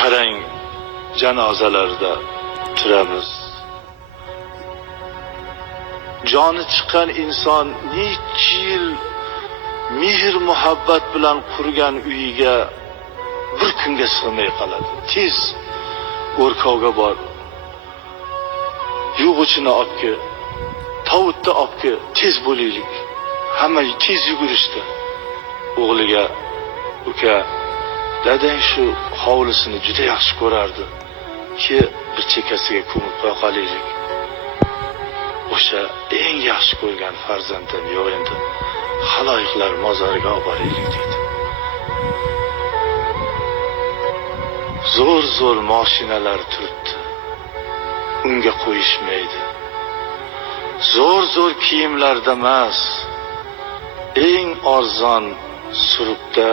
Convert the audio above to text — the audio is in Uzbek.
qarang, janozalarda turamiz. Joni chiqqan inson necha yil mehr muhabbat bilan qurgan uyiga bir kunga sig'may qoladi. Tez o'rkovga bor. Yo'g'ichini olib tovutni olib tez bo'laylik. Hamma tez yugurishdi. O'g'liga, uka, dadang shu hovlisini juda yaxshi ko'rardi. Bir chekkasiga ko'mib qo'ya qolaylik. O'sha eng yaxshi ko'rgan farzandim yo'q endi. Xaloyiqlar mozoriga olib boraylik deydi. Zo'r mashinalar turibdi. Unga qo'yishmaydi. Zo'r kiyimlarda emas, eng arzon surupda